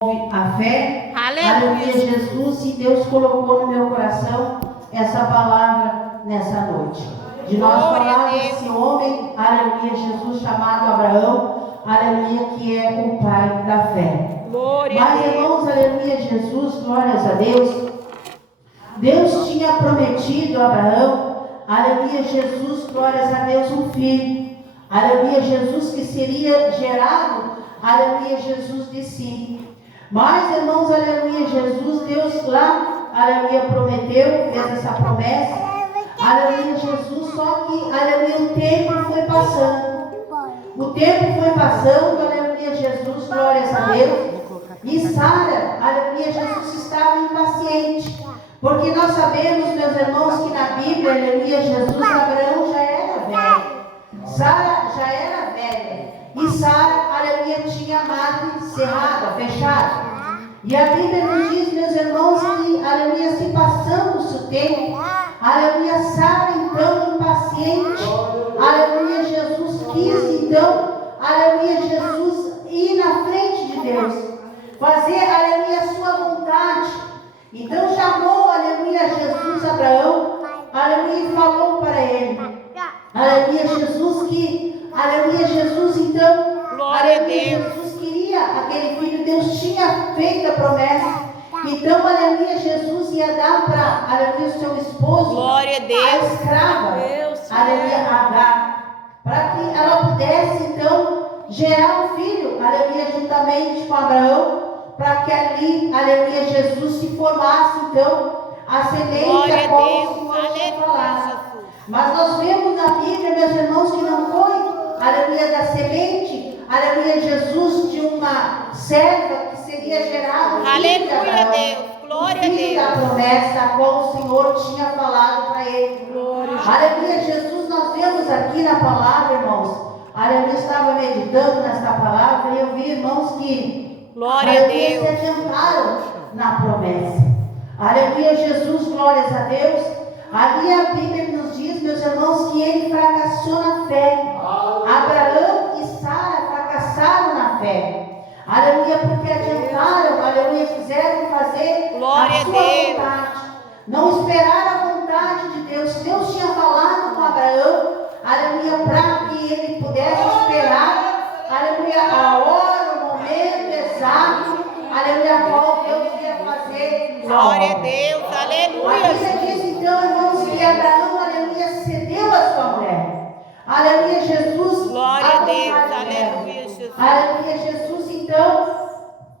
a fé. Aleluia, Jesus, e Deus colocou no meu coração essa palavra nessa noite. De nós falar desse homem, aleluia, Jesus, chamado Abraão, aleluia, que é o pai da fé. Mas, irmãos, aleluia, Jesus, glórias a Deus. Deus tinha prometido a Abraão, aleluia, Jesus, glórias a Deus, um filho. Aleluia, Jesus, que seria gerado, aleluia, Jesus de si. Mas, irmãos, aleluia, Jesus, Deus lá, aleluia, prometeu, fez essa promessa, aleluia, Jesus, só que, aleluia, o tempo foi passando. O tempo foi passando, aleluia, Jesus, glórias a Deus. E Sara, aleluia, Jesus, estava impaciente. Porque nós sabemos, meus irmãos, que na Bíblia, aleluia, Jesus, Abraão já era velho. Sara já era velha. E Sara, aleluia, tinha a madre cerrada, fechada. E a Bíblia nos diz, meus irmãos, que, aleluia, se passando-se o tempo, aleluia, Sara, então, impaciente, aleluia, Jesus quis, então, aleluia, Jesus, ir na frente de Deus, fazer, aleluia, a sua vontade. Então, chamou, aleluia, Jesus, Abraão, aleluia, e falou para ele, aleluia, Jesus, que, aleluia, Jesus, então, aleluia, Jesus queria aquele filho, Deus tinha feito a promessa, então, aleluia, Jesus ia dar para, aleluia, o seu esposo, a escrava, aleluia, Agar, para que ela pudesse, então, gerar um filho, aleluia, juntamente com Abraão, para que ali, aleluia, Jesus se formasse, então, a semente a qual o Senhor tinha falado. Mas nós vemos na Bíblia, meus irmãos, que não foi, aleluia, da semente, aleluia, Jesus, de uma serva que seria gerada, aleluia, Deus, glória a Deus, da promessa a qual o Senhor tinha falado para ele. Aleluia, Jesus, nós vemos aqui na palavra, irmãos, aleluia, eu estava meditando nesta palavra e eu vi, irmãos, que aleluia, se adiantaram na promessa. Aleluia, Jesus, glórias a Deus. Ali a Bíblia nos diz, meus irmãos, que ele fracassou na fé. Abraão e Sara fracassaram na fé. Aleluia, porque adiantaram, aleluia, quiseram fazer a sua vontade. Não esperaram a vontade de Deus. Deus tinha falado com Abraão, aleluia, para que ele pudesse esperar, aleluia, a hora, o momento exato, aleluia, a qual Deus ia fazer. Glória a Deus, aleluia. A Bíblia diz então, irmãos, que Abraão, aleluia, cedeu a sua mulher. Aleluia, Jesus. Glória a Deus, aleluia, Jesus. Aleluia, Jesus, então,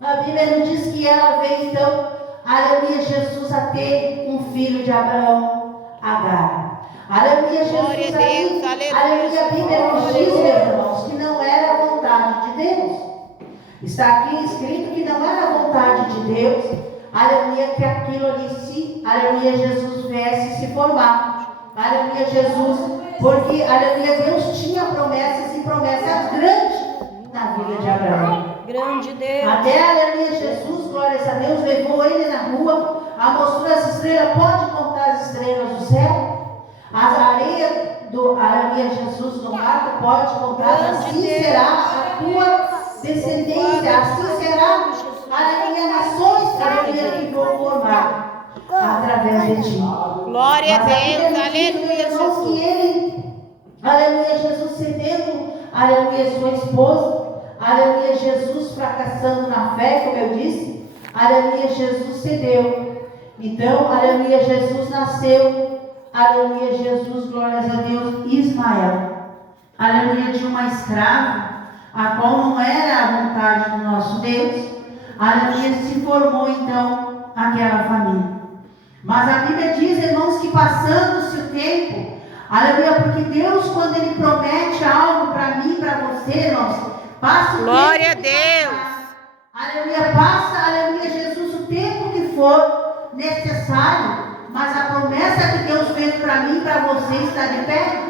a Bíblia nos diz que ela veio, então, aleluia, Jesus, a ter um filho de Abraão, Agar. Aleluia, Jesus. Glória a Deus, aleluia. Aleluia, a Bíblia nos diz, meus irmãos, que não era a vontade de Deus. Está aqui escrito que não era a vontade de Deus, aleluia, que aquilo ali se, aleluia, Jesus viesse se formar. Aleluia, Jesus, porque, aleluia, Deus tinha promessas e promessas grandes na vida de Abraão. Grande Deus. Até, aleluia, Jesus, glórias a Deus, levou ele na rua, mostrou as estrelas. Pode contar as estrelas do céu? As areias do, aleluia, Jesus, no mar, pode contar. Assim será a tua descendência, assim será, aleluia, nações, aleluia, que vão formar através de ti. Glória a Deus, aleluia, Jesus. Que ele, aleluia, Jesus cedendo, aleluia, sua esposa, aleluia, Jesus fracassando na fé, como eu disse, aleluia, Jesus cedeu. Então, aleluia, Jesus nasceu, aleluia, Jesus, glórias a Deus, Ismael, aleluia, de uma escrava, a qual não era a vontade do nosso Deus, aleluia, se formou então aquela família. Mas a Bíblia diz, irmãos, que passando-se o tempo, aleluia, porque Deus, quando Ele promete algo para mim, para você, irmãos, passa o glória tempo. Glória a Deus. Aleluia, passa, aleluia, Jesus, o tempo que for necessário, mas a promessa que Deus fez para mim, para você, está de pé.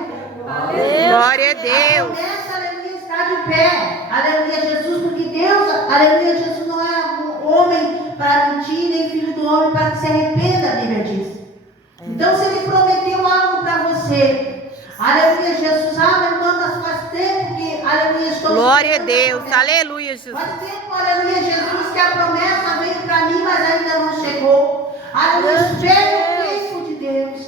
Glória a Deus. A promessa, aleluia, está de pé. Aleluia, Jesus, porque Deus, aleluia, Jesus não é um homem para mentir, nem filho do homem para que se arrependa, a Bíblia diz. Então, se Ele prometeu algo para você, aleluia, Jesus, meu irmão, mas faz tempo que, aleluia, estou... Glória a Deus, aleluia, Jesus. Faz tempo, aleluia, Jesus, que a promessa Aleluia, espere o tempo de Deus.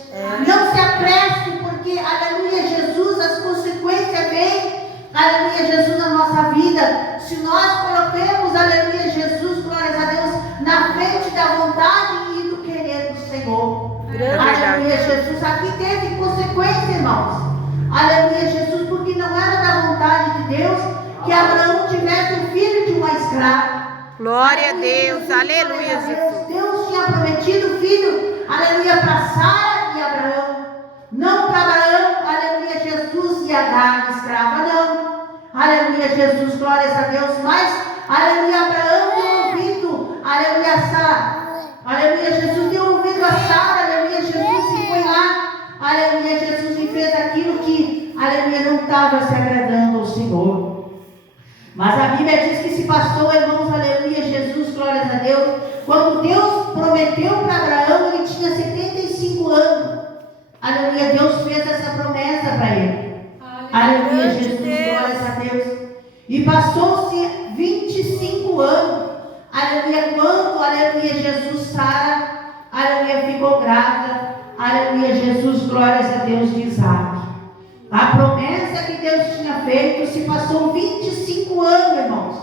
Não se apresse, porque, aleluia, Jesus, as consequências vêm, aleluia, Jesus, na nossa vida. Se nós colocamos, aleluia, Jesus, glórias a Deus, na frente da vontade e do querer do Senhor. Aleluia, Jesus. Aqui teve consequência, irmãos. Aleluia, Jesus, porque não era da vontade de Deus que Abraão tivesse um filho de uma escrava. Glória a Deus, aleluia, Jesus. Deus tinha prometido filho, aleluia, para Sara e Abraão. Não para Abraão, aleluia, Jesus e Agar, escrava, não. Aleluia, Jesus, glórias a Deus. Mas, aleluia, Abraão deu ouvido, aleluia, Sara. Aleluia, Jesus deu ouvido a Sara, aleluia, Jesus, e foi lá, aleluia, Jesus, e fez aquilo que, aleluia, não estava se agradando ao Senhor. Mas a Bíblia diz que se passou, irmãos, aleluia, Jesus, glórias a Deus. Quando Deus prometeu para Abraão, ele tinha 75 anos. Aleluia, Deus fez essa promessa para ele. Aleluia, Jesus, glórias a Deus. E passou-se 25 anos. Aleluia, quando, aleluia, Jesus, Sara, aleluia, ficou grávida. Aleluia, Jesus, glórias a Deus, de Isaac. A promessa que Deus tinha feito se passou 25 anos, irmãos.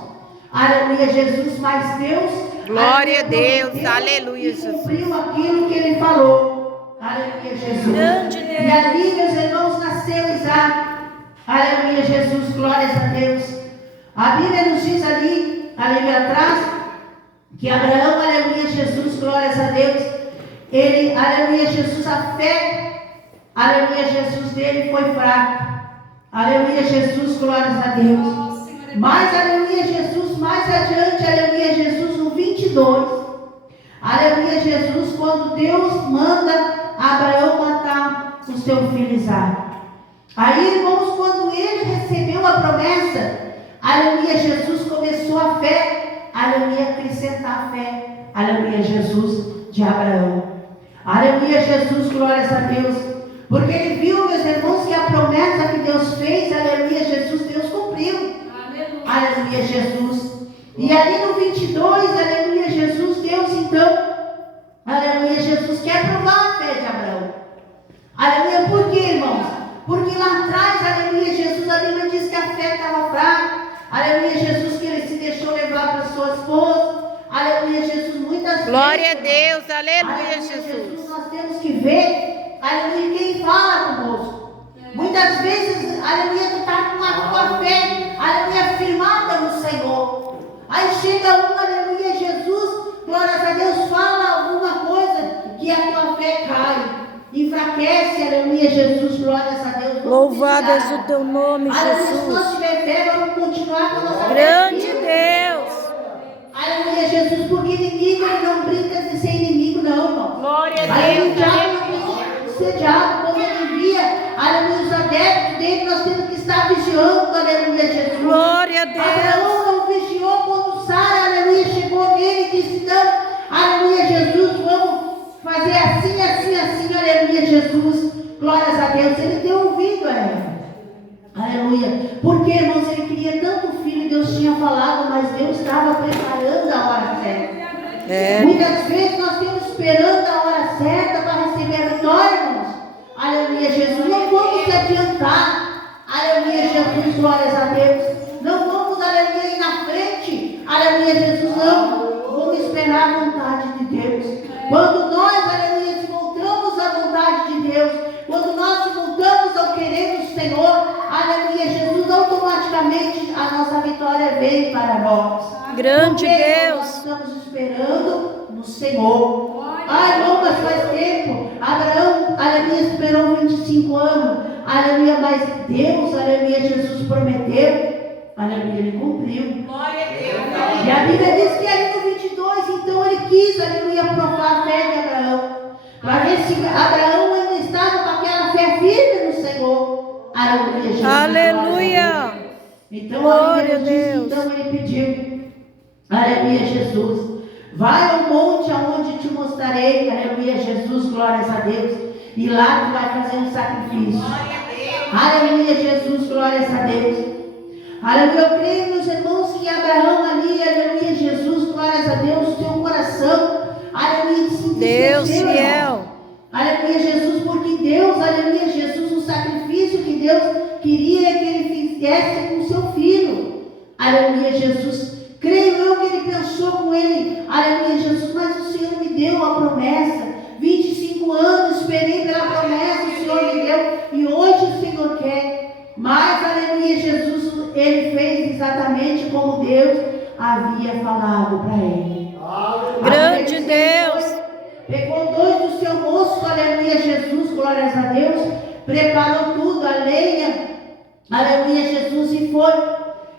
Aleluia, Jesus, mas Deus, glória a Deus, aleluia, Jesus. Cumpriu aquilo que ele falou. Aleluia, Jesus. E ali, meus irmãos, nasceu Isaac. Aleluia, Jesus, glórias a Deus. A Bíblia nos diz ali, aleluia, atrás, que Abraão, aleluia, Jesus, glórias a Deus. Ele, aleluia, Jesus, a fé, aleluia, Jesus dele foi fraco. Aleluia, Jesus, glórias a Deus. Mas, aleluia, Jesus, mais adiante, aleluia, Jesus, no 22. Aleluia, Jesus, quando Deus manda Abraão matar o seu filho Isaac. Aí, irmãos, quando ele recebeu a promessa, aleluia, Jesus começou a fé, aleluia, acrescentar a fé, aleluia, Jesus, de Abraão. Aleluia, Jesus, glórias a Deus. Porque ele viu, meus irmãos, que a promessa que Deus fez, aleluia, Jesus, Deus cumpriu. Aleluia, Jesus. E ali no 22, aleluia, Jesus, Deus então, aleluia, Jesus quer provar a fé de Abraão. Aleluia, por quê, irmãos? Porque lá atrás, aleluia, Jesus, a Bíblia diz que a fé estava fraca. Aleluia, Jesus, que ele se deixou levar para sua esposa. Aleluia, Jesus, muitas glória vezes. A Deus, aleluia, aleluia, Jesus. Nós temos que ver, aleluia, quem fala conosco. Muitas vezes, aleluia, tu está com a tua fé, aleluia, firmada no Senhor. Aí chega um, aleluia, Jesus, glórias a Deus, fala alguma coisa que a tua fé cai, enfraquece, aleluia, Jesus, glórias a Deus. Louvado és o teu nome, aleluia, Jesus. se nós tiver fé, vamos continuar com a nossa Grande fé. Deus. Aleluia, Jesus, porque inimigo, ele não brinca de ser inimigo, não, irmão. Glória a Aleluia, Deus, o diabo não brinca de ser diabo. Quando ele envia, aleluia, os adeptos dele, nós temos que estar vigiando, aleluia, Jesus. Glória a Deus. Abraão não vigiou quando Sara, aleluia, chegou nele e disse, não, aleluia, Jesus, vamos fazer assim, assim, assim, aleluia, Jesus, glórias a Deus. Ele deu ouvido a ela. Aleluia. Porque, irmãos, ele queria tanto filho, Deus tinha falado, mas Deus estava preparando a hora certa. Muitas vezes nós estamos esperando a hora certa para receber a vitória, irmãos. Aleluia, Jesus. Não vamos se adiantar. Aleluia, Jesus, glórias a Deus. Não vamos, aleluia, ir na frente. Aleluia, Jesus, não. Vamos esperar a vontade de Deus. Quando nós, aleluia, se voltamos à vontade de Deus, quando nós se voltamos ao querer do Senhor, aleluia, Jesus, automaticamente a nossa vitória vem para nós. Grande Porque Deus. nós estamos esperando no Senhor. Ai, irmão, mas faz tempo. Abraão, aleluia, esperou 25 anos. Aleluia, mas Deus, aleluia, Jesus prometeu. Aleluia, ele cumpriu. glória a Deus, E a Bíblia diz que ali no 22, então ele quis, aleluia, provar a fé de Abraão. Para ver se Abraão ainda estava com aquela fé firme no Senhor. Aleluia, Jesus. Aleluia. Então, Glória a Deus. Deus. Então ele pediu, aleluia, Jesus, vai ao monte aonde te mostrarei, aleluia, Jesus, glórias a Deus, e lá tu vai fazer um sacrifício. Aleluia, Jesus, glórias a Deus. Aleluia, eu creio, meus irmãos, que Abraão ali, aleluia, Jesus, glórias a Deus, tem um coração, aleluia, de simplicidade. Deus fiel. Aleluia, Jesus, porque Deus, aleluia, Jesus, o sacrifício que Deus queria que ele fizesse com o seu filho. Aleluia, Jesus. Creio eu que ele pensou com ele. Aleluia, Jesus, mas o Senhor me deu a promessa. 25 anos esperei pela promessa, o Senhor me deu. E hoje o Senhor quer. Mas, aleluia, Jesus, ele fez exatamente como Deus havia falado para ele. Grande Deus. Pegou 2 do seu moço, aleluia, Jesus, glórias a Deus. Preparou tudo, a lenha, aleluia, Jesus, e foi.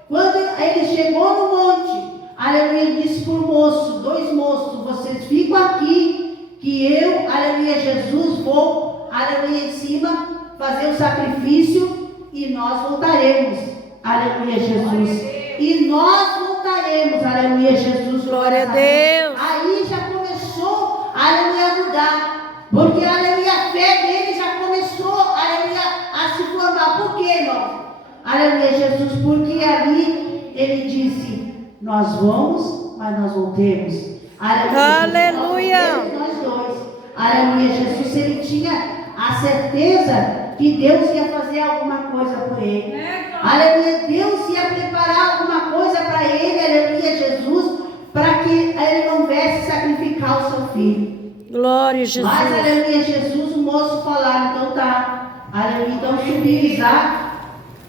Quando ele chegou no monte, aleluia, ele disse para o moço, 2 moços, vocês ficam aqui, que eu, aleluia, Jesus, vou, aleluia, em cima, fazer o sacrifício e nós voltaremos, aleluia, Jesus. E nós voltaremos, aleluia, Jesus, Glória a Deus. Aí já começou, aleluia, a mudar, porque, aleluia, a fé dele já começou, aleluia, a se formar. Por quê, irmão? Aleluia, Jesus, porque ali ele disse, nós vamos, mas nós voltemos. Aleluia. Nós dois. Aleluia, Jesus, ele tinha a certeza que Deus ia fazer alguma coisa por ele. Aleluia, Deus ia preparar alguma coisa para ele, aleluia, Jesus, para que ele não viesse sacrificar o seu filho. Glória a Jesus. Mas, aleluia, Jesus, o moço falaram, então tá, aleluia, então subiu Isaac,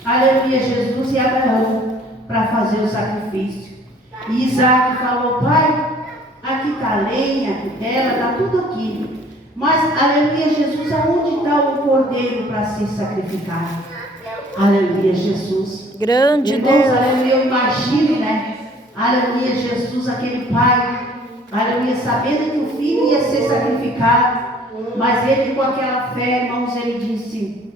aleluia, Jesus e Abraão, para fazer o sacrifício. E Isaac falou, pai, aqui está a lenha, aqui dela, está tudo aqui. Mas, aleluia, Jesus, aonde está o cordeiro para ser sacrificado? Aleluia, Jesus. Grande Irmãos, Deus. aleluia, eu imagino, né? Aleluia, Jesus, aquele pai, aleluia, sabendo que o filho ia ser sacrificado, mas ele com aquela fé, irmãos, ele disse,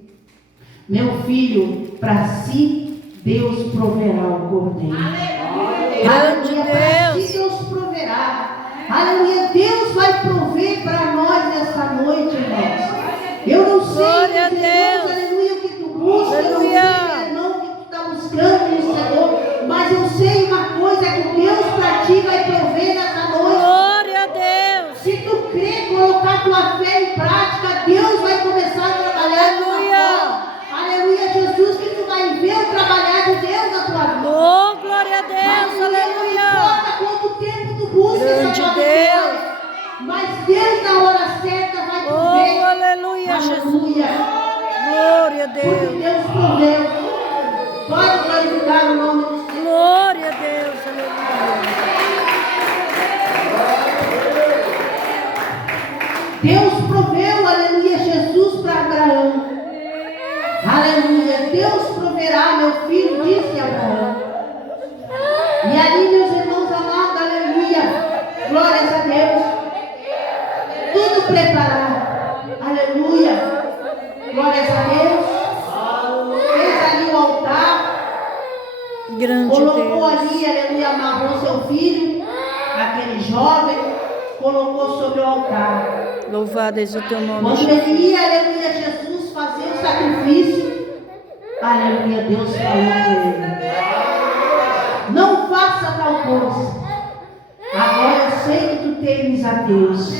meu filho, para si Deus proverá o cordeiro. Grande Aleluia, para Deus. si Deus proverá. Aleluia, Deus vai prover para nós nessa noite, irmãos. Eu não sei, Glória a irmãos, Deus. aleluia, o que tu busca, eu não sei, Aleluia. irmão, o que tu está buscando no Senhor, mas eu sei uma coisa, que Deus para ti vai prover nessa noite. Glória a Deus. Se tu crer, colocar tua fé em prática, Deus vai começar a trabalhar de uma Aleluia. forma. Aleluia, Jesus, que tu vai ver o trabalhar de Deus na tua vida. Oh, glória a Deus. Não Aleluia. importa quanto tempo tu busca essa Grande tua Deus. vitória, mas Deus na hora certa vai Oh, prover. aleluia, Jesus. Aleluia. Glória a Porque Deus. Deus proveu. Pode glorificar o nome do Senhor. Glória a Deus. Aleluia. Deus proveu, aleluia, Jesus para Abraão. Aleluia, Deus proverá, meu filho, disse Abraão. E ali, meus irmãos amados, aleluia, glórias a Deus. Tudo preparado, aleluia, glórias a Deus. Fez ali o altar, Grande colocou Deus. ali, aleluia, amarrou seu filho, aquele jovem, colocou sobre o altar. Louvado és o teu nome, Quando Jesus. ele ia, aleluia, Jesus fazer o sacrifício, aleluia, Deus falou com ele: não faça tal coisa. Agora eu sei que tu temes a Deus.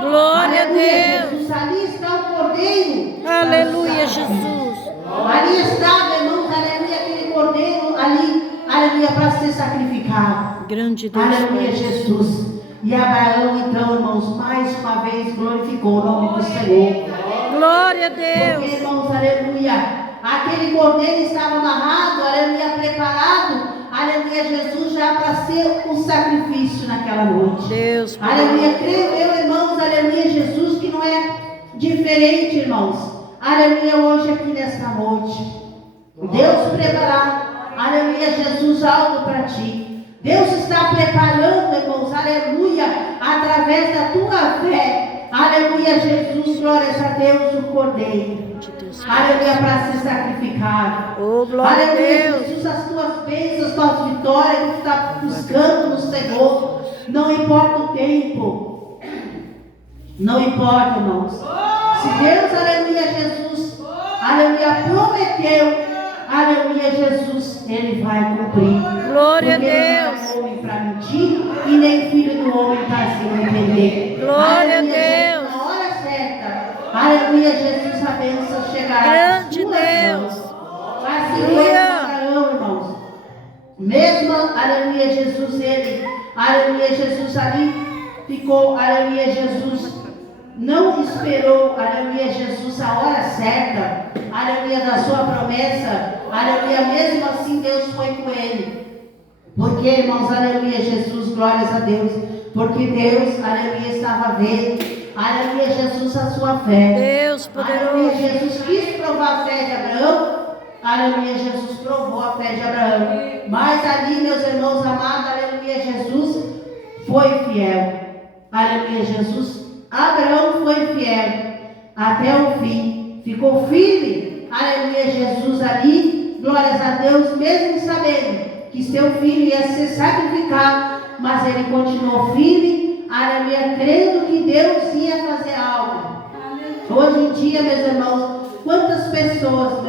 Glória a Aleluia, Deus. Jesus, ali está o cordeiro. Aleluia, Jesus. Ali estava, irmãos, aleluia, aquele cordeiro ali, aleluia, para ser sacrificado. Grande Deus. Aleluia, Pai. Jesus. E Abraão, então, irmãos, mais uma vez glorificou o nome do Senhor. Glória a Porque, Deus. irmãos, aleluia, aquele cordeiro estava amarrado, aleluia, preparado, aleluia, Jesus, já para ser um sacrifício naquela noite. Deus. Aleluia, creio eu, irmãos, aleluia, Jesus, que não é diferente, irmãos. Aleluia, hoje aqui nessa noite. Deus preparar, aleluia, Jesus, algo para ti. Deus está preparando, irmãos, aleluia, através da tua fé, aleluia, Jesus, glórias a Deus, o cordeiro, aleluia, para ser sacrificado. Oh, glória a Aleluia, Deus. Jesus, as tuas bênçãos, as tuas vitórias que tu está buscando no Senhor, não importa o tempo, não importa, irmãos. Se Deus, aleluia, Jesus, aleluia, prometeu, aleluia, Jesus, Ele vai cumprir. Glória a Porque Ele Deus. não é homem para mentir e nem filho do homem para se arrepender. Glória a Aleluia, Deus. certa, aleluia, Jesus, a bênção chegará. Grande nas suas Deus. mãos. Assim foi Abraão, irmãos. Mesmo, aleluia, Jesus, ele, aleluia, Jesus ali ficou, aleluia, Jesus não esperou, aleluia, Jesus, a hora certa, aleluia, da sua promessa, aleluia, mesmo assim Deus foi com ele. Porque, irmãos, aleluia, Jesus, glórias a Deus, porque Deus, aleluia, estava vendo, aleluia, Jesus, a sua fé. Deus poderoso. Aleluia, Jesus quis provar a fé de Abraão, aleluia, Jesus provou a fé de Abraão. Mas ali, meus irmãos amados, aleluia, Jesus foi fiel. Aleluia, Jesus. Abraão foi fiel até o fim. Ficou firme. Aleluia, Jesus ali. Glórias a Deus, mesmo sabendo que seu filho ia ser sacrificado. Mas ele continuou firme. Aleluia, crendo que Deus ia fazer algo. Hoje em dia, meus irmãos, quantas pessoas...